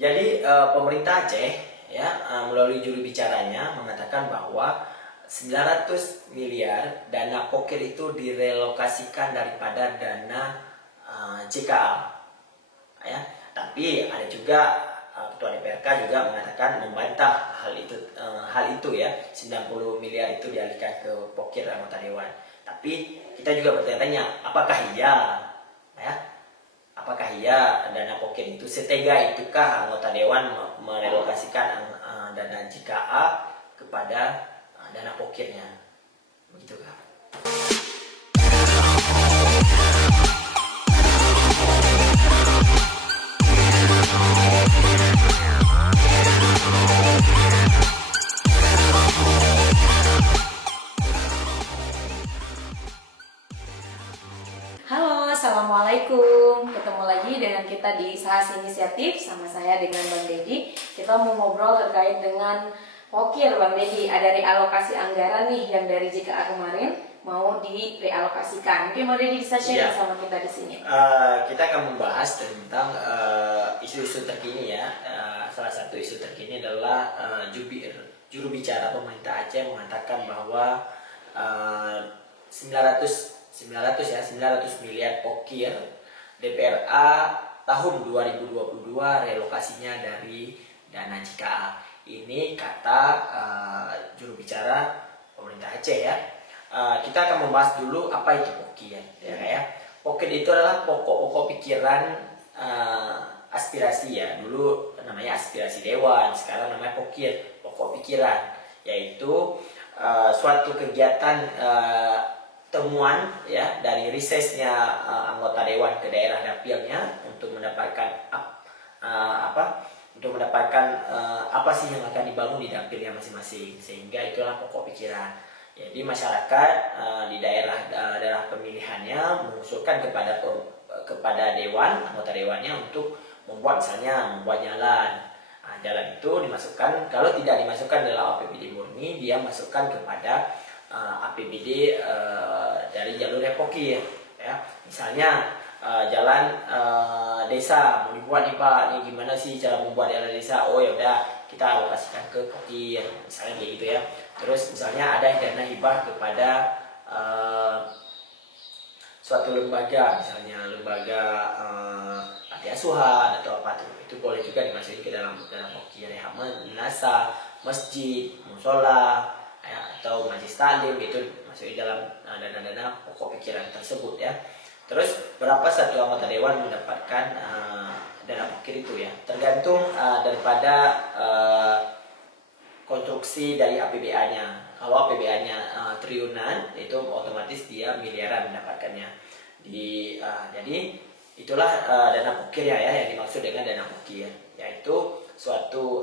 Jadi pemerintah Aceh ya melalui juru bicaranya mengatakan bahwa 900 miliar dana pokir itu direlokasikan daripada dana JKA ya. Tapi ada juga Ketua DPRK juga mengatakan membantah hal itu ya, 90 miliar itu dialihkan ke pokir anggota dewan. Tapi kita juga bertanya-tanya, apakah iya dana pokir itu setega itukah anggota dewan merelokasikan dana JKA kepada dana pokirnya, begitu kah? Halo, Assalamualaikum. Ketemu lagi dengan kita di Sahas Inisiatif sama saya dengan Bang Dedi. Kita mau ngobrol terkait dengan pokir, Bang Dedi. Ada realokasi anggaran nih yang dari JKA kemarin mau direalokasikan. Mungkin Bang Dedi bisa share sama kita di sini. Kita akan membahas tentang isu-isu terkini ya. Salah satu isu terkini adalah juru bicara pemerintah Aceh mengatakan bahwa 900 miliar pokir DPRA tahun 2022 relokasinya dari dana JKA. Ini kata juru bicara pemerintah Aceh ya. Kita akan membahas dulu apa itu pokir ya. Pokir itu adalah pokok-pokok pikiran aspirasi ya. Dulu namanya aspirasi dewan, sekarang namanya pokir, pokok pikiran, yaitu suatu kegiatan temuan ya dari risesnya anggota dewan ke daerah dapilnya untuk mendapatkan apa sih yang akan dibangun di dapilnya masing-masing, sehingga itulah pokok pikiran. Jadi masyarakat di daerah pemilihannya mengusulkan kepada dewan, anggota dewannya untuk membuat jalan. Jalan itu dimasukkan, kalau tidak dimasukkan dalam APBD murni, dia masukkan kepada APBD dari jalurnya pokir ya. Misalnya jalan desa mau dibuat nih Pak, ini gimana sih cara membuat jalan desa? Oh ya udah, kita alokasikan ke pokir misalnya kayak gitu ya. Terus misalnya ada dana hibah kepada suatu lembaga, misalnya lembaga panti asuhan atau apa tuh, itu boleh juga dimasukin ke dalam pokir ya. Nasa, masjid, musola ya, atau majlis taklim, itu masuk di dalam dana-dana pokok pikiran tersebut ya. Terus berapa satu anggota dewan mendapatkan dana pokir itu ya, tergantung daripada konstruksi dari APBA-nya. Kalau APBA-nya triliunan, itu otomatis dia miliaran mendapatkannya. Jadi itulah dana pokir ya yang dimaksud dengan dana pokir, yaitu suatu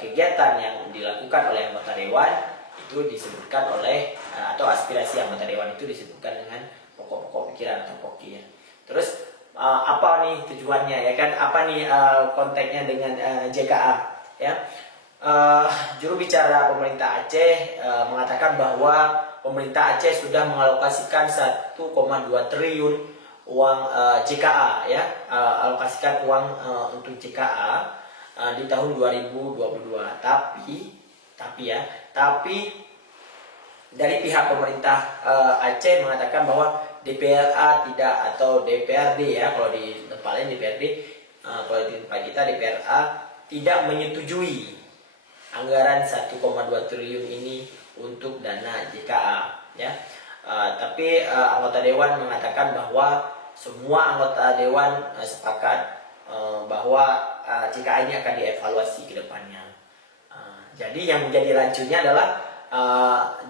kegiatan yang dilakukan oleh anggota dewan, itu disebutkan oleh atau aspirasi anggota dewan itu disebutkan dengan pokok-pokok pikiran atau pokir. Terus apa nih tujuannya ya kan, apa nih konteksnya dengan JKA ya. Juru bicara pemerintah Aceh mengatakan bahwa pemerintah Aceh sudah mengalokasikan 1,2 triliun uang JKA ya, alokasikan uang untuk JKA di tahun 2022. Tapi dari pihak pemerintah Aceh mengatakan bahwa DPRA tidak, atau DPRD ya, kalau di tempat lain DPRD, kalau di tempat kita DPRA tidak menyetujui anggaran 1,2 triliun ini untuk dana JKA ya. Tapi anggota dewan mengatakan bahwa semua anggota dewan sepakat bahwa JKA ini akan dievaluasi ke depannya. Jadi yang menjadi rancunya adalah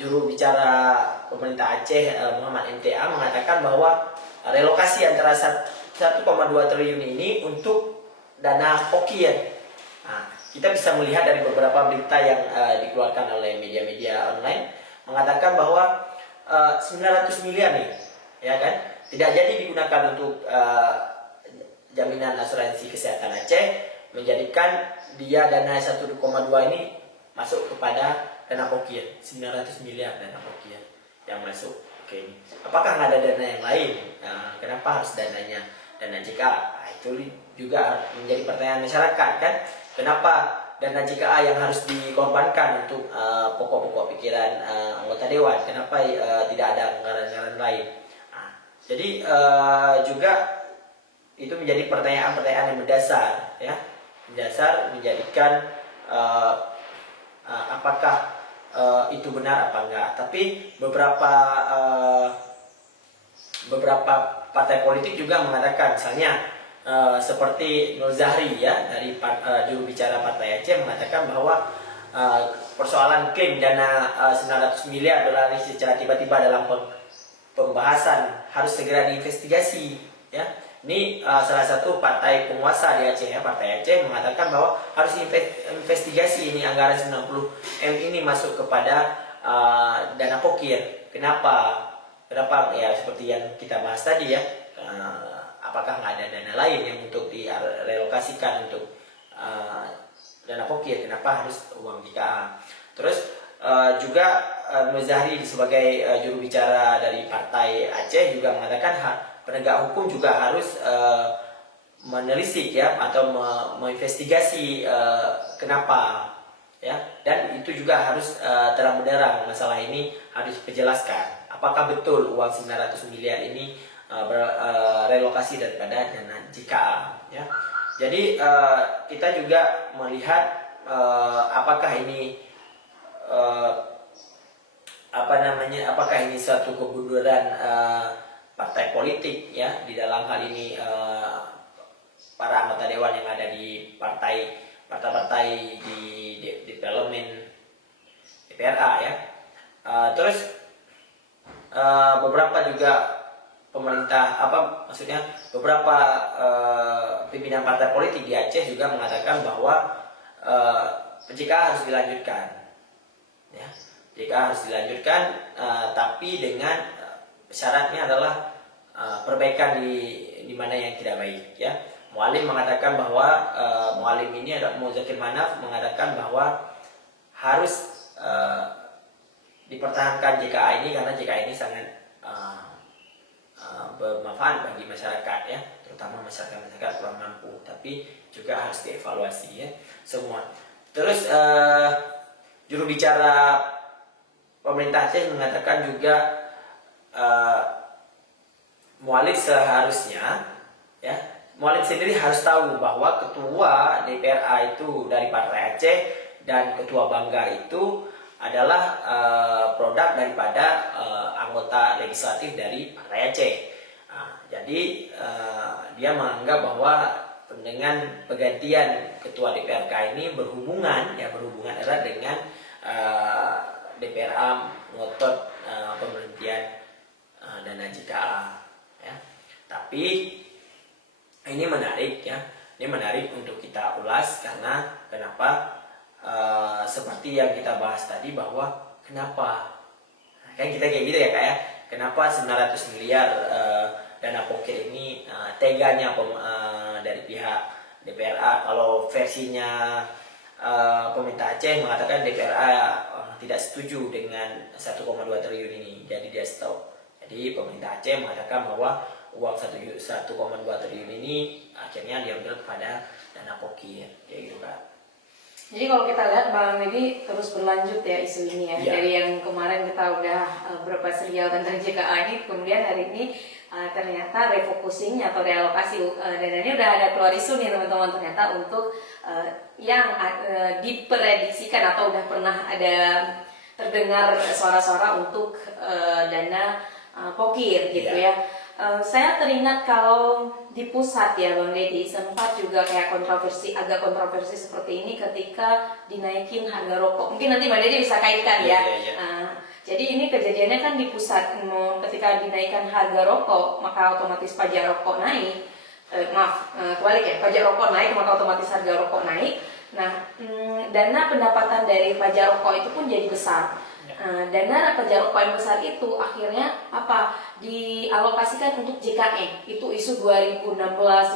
juru bicara pemerintah Aceh Muhammad MTA mengatakan bahwa relokasi antara 1,2 triliun ini untuk dana pokir. Kita bisa melihat dari beberapa berita yang dikeluarkan oleh media-media online mengatakan bahwa 900 miliar nih ya kan tidak jadi digunakan untuk jaminan asuransi kesehatan Aceh, menjadikan dia dana 1,2 ini masuk kepada dana pokir. 900 miliar dana pokir yang masuk. Oke, apakah nggak ada dana yang lain? Kenapa harus dana JKA? Itu juga menjadi pertanyaan masyarakat kan, kenapa dana JKA yang harus dikorbankan untuk pokok-pokok pikiran anggota dewan, kenapa tidak ada anggaran-anggaran lain. Nah, jadi juga itu menjadi pertanyaan-pertanyaan yang mendasar, ya, mendasar menjadikan apakah itu benar apa enggak. Tapi beberapa partai politik juga mengatakan, misalnya seperti Nur Zahri ya dari juru bicara Partai Aceh mengatakan bahwa persoalan klaim dana 900 miliar berlari secara tiba-tiba dalam pembahasan harus segera diinvestigasi, ya. Ini salah satu partai penguasa di Aceh ya, Partai Aceh mengatakan bahwa harus investigasi ini anggaran 90 M ini masuk kepada dana pokir. Kenapa ya seperti yang kita bahas tadi ya, apakah nggak ada dana lain yang untuk direlokasikan untuk dana pokir, kenapa harus uang JKA. Terus juga Nur Zahri sebagai juru bicara dari Partai Aceh juga mengatakan penegak hukum juga harus menelisik ya atau menginvestigasi kenapa ya, dan itu juga harus terang benderang masalah ini harus dijelaskan apakah betul uang 900 miliar ini relokasi daripada dana JKA ya. Jadi kita juga melihat apakah ini apakah ini suatu kemunduran partai politik ya, di dalam hal ini para anggota dewan yang ada di partai-partai di parlemen DPRA ya. Terus beberapa juga pemerintah beberapa pimpinan partai politik di Aceh juga mengatakan bahwa JKA harus dilanjutkan ya. JKA harus dilanjutkan tapi dengan syaratnya adalah perbaikan di mana yang tidak baik ya. Mualim mengatakan bahwa Mualim ini ada Muzakir Manaf mengatakan bahwa harus dipertahankan JKA ini karena JKA ini sangat bermanfaat bagi masyarakat ya, terutama masyarakat kurang mampu, tapi juga harus dievaluasi ya semua. Terus juru bicara pemerintah Aceh mengatakan juga Mualim seharusnya ya, Mualim sendiri harus tahu bahwa ketua DPRA itu dari Partai Aceh dan ketua Banggar itu adalah produk daripada anggota legislatif dari Partai Aceh. Jadi dia menganggap bahwa dengan pergantian ketua DPRK ini berhubungan erat dengan DPRA ngotot pemberhentian dana JKA ya. Tapi ini menarik ya, ini menarik untuk kita ulas karena kenapa seperti yang kita bahas tadi bahwa kenapa kan kita kayak gitu ya Kak ya, kenapa 900 miliar dana pokir ini teganya dari pihak DPRA. Kalau versinya pemerintah Aceh mengatakan DPRA tidak setuju dengan 1,2 triliun ini, jadi dia stop. Jadi pemerintah Aceh mengatakan bahwa uang 1,2 triliun ini akhirnya diambil kepada dana pokir, kayak gitu Kak. Jadi kalau kita lihat Bang Medi terus berlanjut ya isu ini ya. Dari yang kemarin kita udah berapa serial tentang JKA ini, kemudian hari ini ternyata refocusing atau realokasi dananya udah ada keluar isu nih teman-teman, ternyata untuk yang diprediksikan atau udah pernah ada terdengar suara-suara untuk dana pokir gitu ya. Saya teringat kalau di pusat ya Bang Deddy sempat juga kayak agak kontroversi seperti ini ketika dinaikin harga rokok. Mungkin nanti Bang Deddy bisa kaitkan ya. Jadi ini kejadiannya kan di pusat, ketika dinaikkan harga rokok maka otomatis pajak rokok naik. Kebalik ya, pajak rokok naik maka otomatis harga rokok naik. Nah, dana pendapatan dari pajak rokok itu pun jadi besar. Dana pajak rokok yang besar itu akhirnya dialokasikan untuk JKN. Itu isu 2016,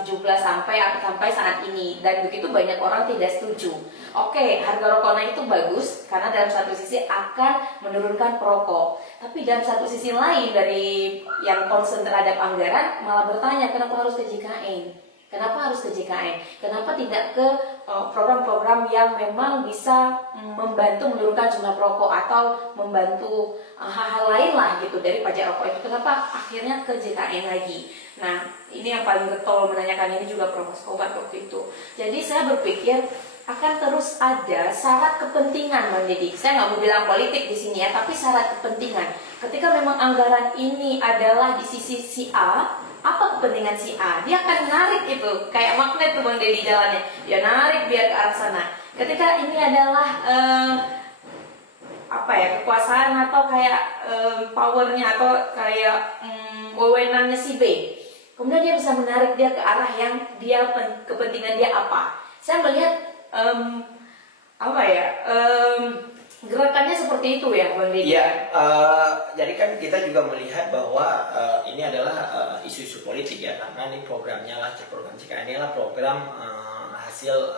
17 sampai saat ini, dan begitu banyak orang tidak setuju. Oke, harga rokok naik itu bagus karena dalam satu sisi akan menurunkan perokok. Tapi dalam satu sisi lain dari yang concern terhadap anggaran malah bertanya kenapa harus ke JKN. Kenapa harus ke JKN? Kenapa tidak ke program-program yang memang bisa membantu menurunkan jumlah perokok atau membantu hal-hal lain lah gitu dari pajak rokok itu? Kenapa akhirnya ke JKN lagi? Nah, ini yang paling getol menanyakan ini juga Prof. Escobar waktu itu. Jadi saya berpikir akan terus ada syarat kepentingan, Bang Deddy. Saya nggak mau bilang politik di sini ya, tapi syarat kepentingan. Ketika memang anggaran ini adalah di sisi si A, apa kepentingan si A? Dia akan narik itu, kayak magnet tuh Bang Deddy jalannya. Dia narik biar ke arah sana. Ketika ini adalah kekuasaan atau kayak powernya atau kayak wewenangnya si B, kemudian dia bisa menarik dia ke arah yang dia kepentingan dia apa. Saya melihat gerakannya seperti itu ya Bang Deddy. Iya, jadi kan kita juga melihat bahwa ini adalah isu-isu politik ya, karena ini programnya lah, program JKN ini adalah program hasil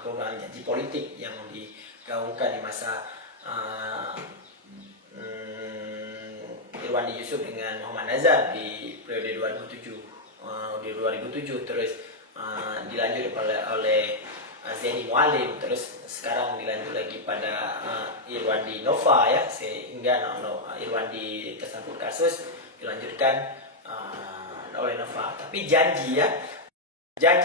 program janji politik yang digaungkan di masa Irwandi Yusuf dengan Muhammad Nazar di periode 2007, terus dilanjut oleh Zeni Mualim, terus sekarang dilanjut lagi pada Irwandi Nova ya, sehingga Irwandi tersangkut kasus dilanjutkan oleh Nova. Tapi janji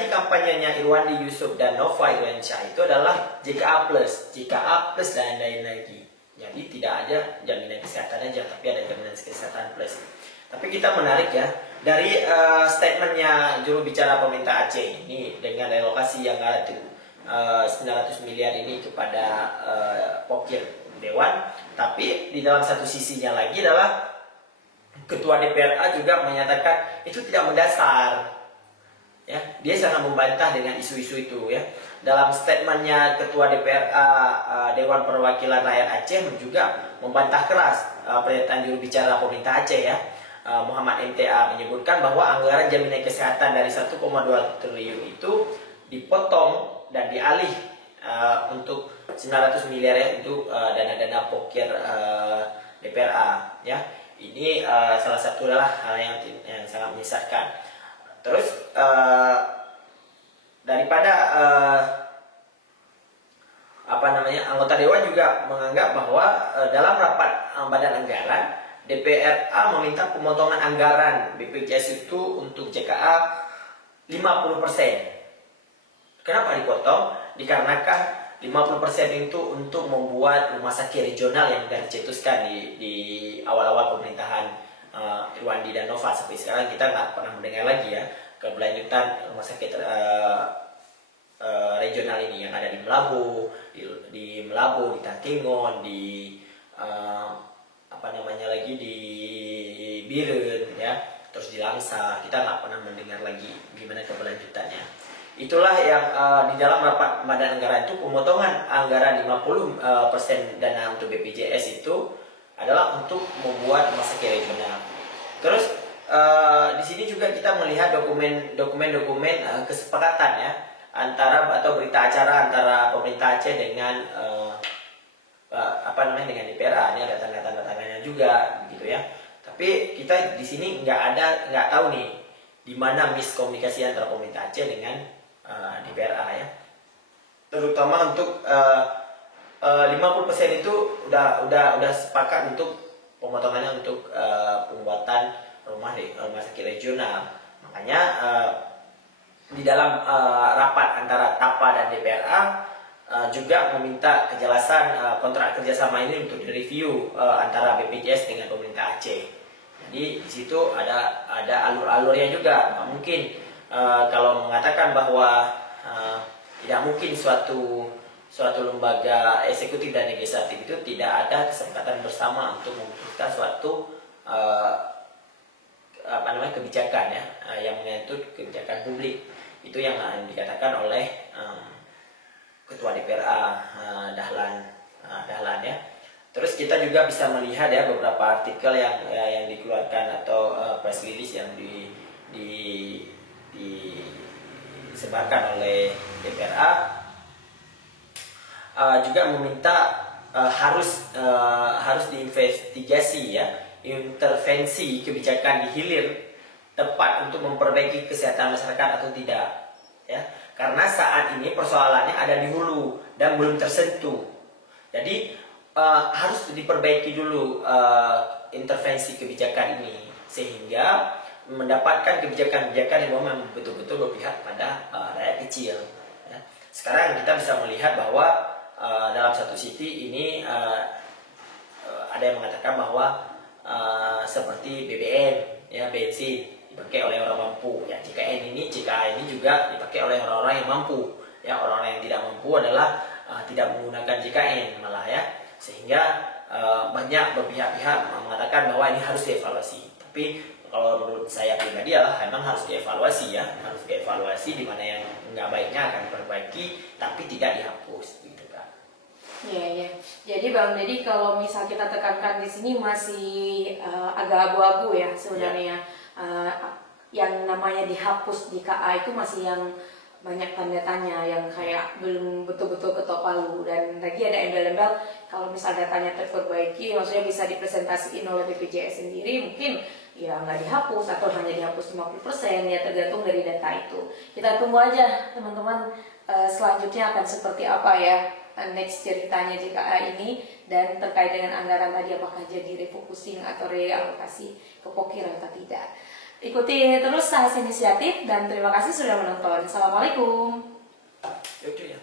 kampanyenya Irwandi Yusuf dan Nova Irwansyah itu adalah JKA plus dan lain lagi. Jadi tidak ada jaminan kesehatan aja, tapi ada jaminan kesehatan plus. Tapi kita menarik ya dari statementnya juru bicara pemerintah Aceh ini dengan relokasi yang ada 900 miliar ini kepada Pokir Dewan, tapi di dalam satu sisinya lagi adalah Ketua DPRA juga menyatakan itu tidak mendasar. Ya, dia sangat membantah dengan isu-isu itu ya. Dalam statementnya Ketua DPRA Dewan Perwakilan Rakyat Aceh juga membantah keras pernyataan juru bicara pemerintah Aceh ya. Muhammad MTA menyebutkan bahwa anggaran jaminan kesehatan dari 1,2 triliun itu dipotong dan dialih untuk 900 miliar ya, untuk dana-dana pokir DPRA ya. Ini salah satu adalah hal yang sangat menyesatkan. Terus daripada anggota dewan juga menganggap bahwa dalam rapat badan anggaran DPRA meminta pemotongan anggaran BPJS itu untuk JKA 50%. Kenapa dipotong? Dikarenakan 50% itu untuk membuat rumah sakit regional yang sudah dicetuskan di awal-awal pemerintahan Irwandi dan Nova. Sampai sekarang kita nggak pernah mendengar lagi ya keberlanjutan rumah sakit regional ini yang ada di Melabu, di Tangkingon, di di Biren ya, terus di Langsa. Kita nggak pernah mendengar lagi gimana keberlanjutannya. Itulah yang di dalam rapat badan anggaran itu pemotongan anggaran 50% dana untuk BPJS itu adalah untuk membuat rumah sakit regional. Terus di sini juga kita melihat dokumen kesepakatan ya antara atau berita acara antara pemerintah Aceh dengan dengan DPRA. Ini ada tanda tangannya juga gitu ya. Tapi kita di sini nggak tahu nih di mana miskomunikasi antara pemerintah Aceh dengan DPRA ya. Terutama untuk 50% itu udah sepakat untuk pemotongannya untuk pembuatan rumah sakit regional. Makanya di dalam rapat antara TAPA dan DPRA juga meminta kejelasan kontrak kerjasama ini untuk direview antara BPJS dengan pemerintah Aceh. Jadi di situ ada alur-alurnya juga. Nggak mungkin kalau mengatakan bahwa tidak mungkin suatu lembaga eksekutif dan legislatif itu tidak ada kesepakatan bersama untuk memutuskan suatu kebijakan ya yang menyangkut kebijakan publik. Itu yang dikatakan oleh Ketua DPRA Dahlan ya. Terus kita juga bisa melihat ya beberapa artikel yang dikeluarkan atau press release yang disebarkan oleh DPRA juga meminta harus diinvestigasi ya intervensi kebijakan di hilir tepat untuk memperbaiki kesehatan masyarakat atau tidak, ya. Karena saat ini persoalannya ada di hulu dan belum tersentuh. Jadi harus diperbaiki dulu intervensi kebijakan ini sehingga mendapatkan kebijakan-kebijakan yang memang betul-betul berpihak pada rakyat kecil. Ya. Sekarang kita bisa melihat bahwa dalam satu sisi ini ada yang mengatakan bahwa seperti BBM, ya, bensin dipakai oleh orang mampu. Ya, CKN ini juga dipakai oleh orang-orang yang mampu. Ya, orang-orang yang tidak mampu adalah tidak menggunakan JKN malah, ya, sehingga banyak berpihak-pihak mengatakan bahwa ini harus dievaluasi. Tapi kalau menurut saya pribadi adalah memang harus dievaluasi, ya, harus dievaluasi di mana yang nggak baiknya akan diperbaiki, tapi tidak dihapus, gitu kan. Iya, iya. Jadi Bang Deddy, kalau misal kita tekankan di sini masih agak abu-abu ya sebenarnya. Yang namanya dihapus di KA itu masih yang banyak tanda tanya, yang kayak belum betul-betul ketok palu, dan lagi ada embel-embel kalau misal datanya terperbaiki, maksudnya bisa dipresentasiin oleh BPJS sendiri, mungkin ya nggak dihapus atau hanya dihapus 50%, ya tergantung dari data itu. Kita tunggu aja teman-teman, selanjutnya akan seperti apa ya next ceritanya JKA ini, dan terkait dengan anggaran tadi apakah jadi refocusing atau realokasi ke Pokir atau tidak. Ikuti terus Sahas Inisiatif dan terima kasih sudah menonton. Assalamualaikum. Ya.